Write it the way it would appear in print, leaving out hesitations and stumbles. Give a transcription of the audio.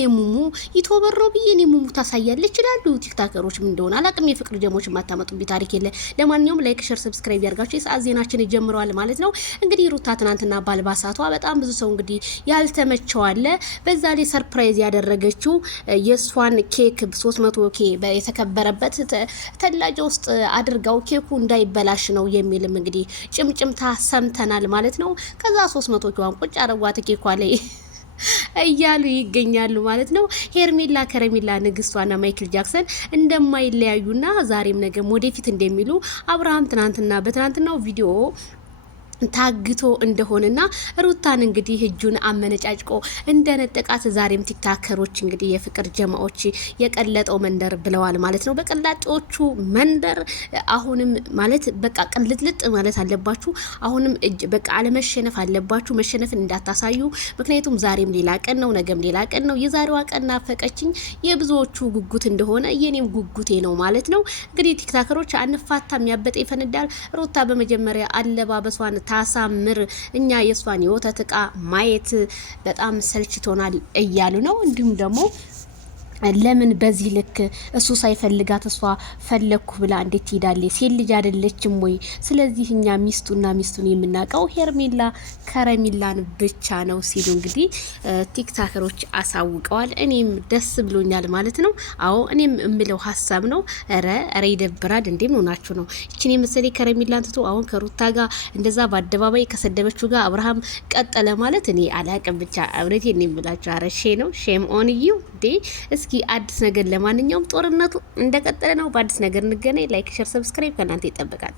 የሙሙ ይቶበሮ ብዬኔ ሙሙ ታሳያለች ይላሉ ቲክታከሮች። ምን እንደሆነ አላቅም። የፍቅር ጀሞች ማታመጡብኝ ታሪክ የለ። ለማንኛውም ላይክ፣ ሼር፣ ሰብስክራይብ ያርጋችሁ የሰዓት ዜናችን ይጀምራል ማለት ነው። እንግዲህ ሩታ ትናንትና ባልባሳቷ በጣም ብዙ ሰው እንግዲህ ያልተመቸው አለ። በዛ ላይ ሰርፕራይዝ ያደረገችው የሷን ኬክ 300 ኬ የተከበረበት ተላጃ ውስጥ አድርጋው ኬኩ እንዳይበላሽ ነው የሚልም እንግዲህ ጭምጭምታ ሰምተናል ማለት ነው። ከዛ 300 ኬዋን ቁጭ አረጓት ኬኳ ላይ እያሉ ይገኛሉ ማለት ነው። ሄርሜላ ከረሜላ ንግስቷና ማይክል ጃክሰን እንደማይለያዩና ዛሬም ነገም ወደፊት እንደሚሉ አብርሃም በትናንትናው ቪዲዮ ታግቶ እንደሆነና ሩታን እንግዲህ እጁን አመነጫጭቆ እንደነጠቃት ዛሬም ቲክታከሮች እንግዲህ የፍቅር ጀማዎች የቀለጠው መንደር ብለዋል ማለት ነው። በቀላጮቹ መንደር አሁንም ማለት በቃ ቅልጥልጥ ማለት አለባችሁ። አሁንም በቃ አለመሸነፍ አለባችሁ። መሸነፍን እንዳታሳዩ። ምክንያቱም ዛሬም ሌላ ቀን ነው፣ ነገም ሌላ ቀን ነው። የዛሬዋ ቀን ናፈቀችኝ የብዙዎቹ ጉጉት እንደሆነ የኔም ጉጉቴ ነው ማለት ነው። እንግዲህ ቲክታከሮች አንፋታም ያበጠ ይፈነዳል። ሩታ በመጀመሪያ አለባበሷን ታሳምር፣ እኛ የሷን የወተት እቃ ማየት በጣም ሰልችቶናል እያሉ ነው። እንዲሁም ደግሞ ለምን በዚህ ልክ እሱ ሳይፈልጋት እሷ ፈለኩ ብላ እንዴት ትሄዳለች? ሴት ልጅ አይደለችም ወይ? ስለዚህ እኛ ሚስቱን የምናውቀው ሄርሜላ ከረሜላን ብቻ ነው ሲሉ እንግዲህ ቲክታከሮች አሳውቀዋል። እኔም ደስ ብሎኛል ማለት ነው። አዎ እኔም እምለው ሀሳብ ነው። ረ ይደብራል። እንዴም ሆናችሁ ነው እቺን የመሰለ ከረሜላን ትቶ አሁን ከሩታ ጋር እንደዛ በአደባባይ ከሰደበችው ጋር አብርሃም ቀጠለ ማለት እኔ አላቅም። ብቻ እውነቴን ነው የምላችሁ። አረሼ ነው ሼም ኦን ዩ ዴ እስኪ አዲስ ነገር ለማንኛውም ጦርነቱ እንደቀጠለ ነው። በአዲስ ነገር እንገናኝ። ላይክ፣ ሼር፣ ሰብስክራይብ ከእናንተ ይጠበቃል።